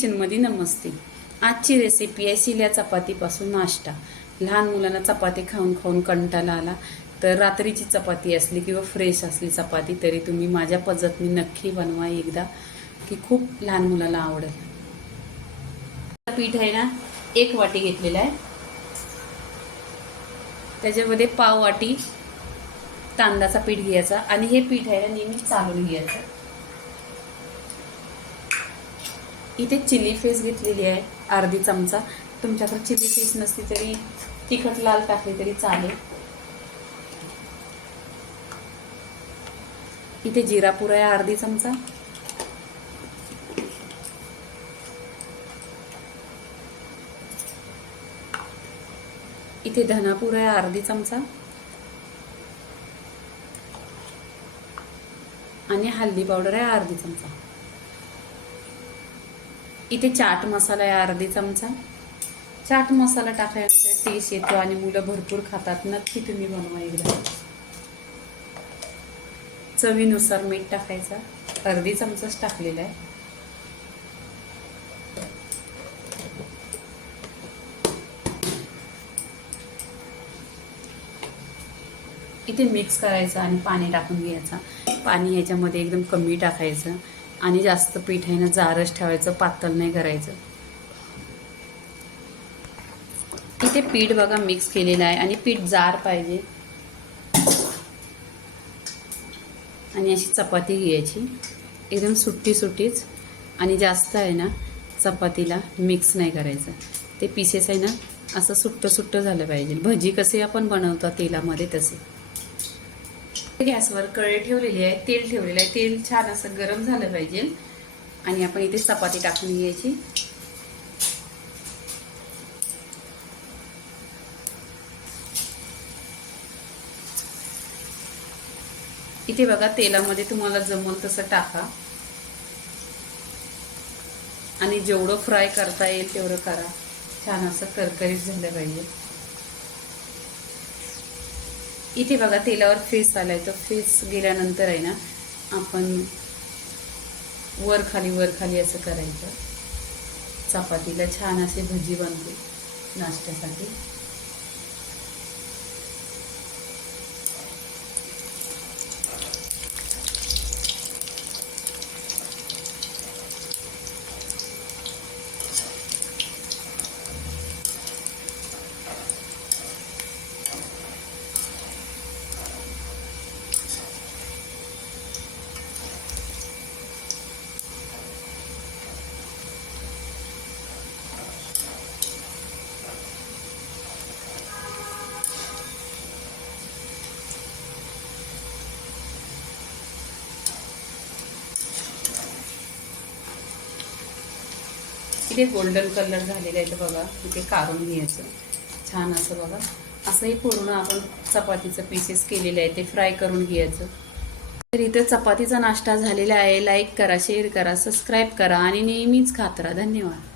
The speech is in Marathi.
किचनमध्ये नमस्ते. आजची रेसिपी आहे शिल्या चपातीपासून नाश्ता. लहान मुलांना चपाती खाऊन खाऊन कंटाळा आला तर रात्रीची चपाती असली किंवा फ्रेश असली चपाती तरी तुम्ही माझ्या पद्धतीने नक्की बनवा एकदा की खूप लहान मुलाला आवडेल. पीठ आहे ना एक वाटी घेतलेला आहे. त्याच्यामध्ये पाव वाटी तांदळाचा पीठ घ्यायचा आणि हे पीठ आहे ना नेहमी चालून घ्यायचं. इथे चिली फेस घेतलेली आहे अर्धी चमचा. तुमच्याकडे चिली फेस नसली तरी तिखट लाल टाकली तरी चालेल. इथे जिरापूर आहे अर्धी चमचा. इथे धनापूर आहे अर्धी चमचा. आणि हल्दी पावडर आहे अर्धी चमचा. इथे चाट मसाला आहे अर्धी चमचा. चाट मसाला टाकल्यानंतर टेस्ट येतो आणि मुलं भरपूर खातात. नक्की तुम्ही बनवा एकदा. चवीनुसार मीठ टाकायचं. अर्धी चमचाच टाकलेला आहे. इथे मिक्स करायचं आणि पाणी टाकून घ्यायचं. पाणी ह्याच्यामध्ये एकदम कमी टाकायचं. आणि जास्त पीठ आहे ना जारच ठेवायचं पातळ नाही करायचं. इथे पीठ बघा मिक्स केलेलं आहे आणि पीठ जार पाहिजे. आणि अशी चपाती घ्यायची. एकदम सुट्टी सुट्टीच. आणि जास्त आहे ना चपातीला मिक्स नाही करायचं. ते पीसेस आहे ना असं सुट्टं सुट्टं झालं पाहिजे. भजी कसे आपण बनवतो तेलामध्ये तसे. गॅसवर कळे ठेवलेली आहे तेल ठेवलेलं आहे. तेल छान असं गरम झालं पाहिजे. आणि आपण इथे चपाती टाकून घ्यायची. इथे बघा तेलामध्ये तुम्हाला जमल तसं टाका. आणि जेवढं फ्राय करता येईल तेवढं करा. छान असं करकरीत झालं पाहिजे. इथे बघा तेलावर फेस आलाय तर फेस गेल्यानंतर आहे ना आपण वर खाली वर खाली असं करायचं. चपातीला छान असे भजी बनते नाश्त्यासाठी. इथे गोल्डन कलर झालेला आहे तर बघा. इथे काढून घ्यायचं. छान असं बघा. असंही पूर्ण आपण चपातीचं पीसेस केलेलं आहे ते फ्राय करून घ्यायचं. तर इथं चपातीचा नाश्ता झालेला आहे. लाईक करा शेअर करा सबस्क्राईब करा आणि नेहमीच खात राहा. धन्यवाद.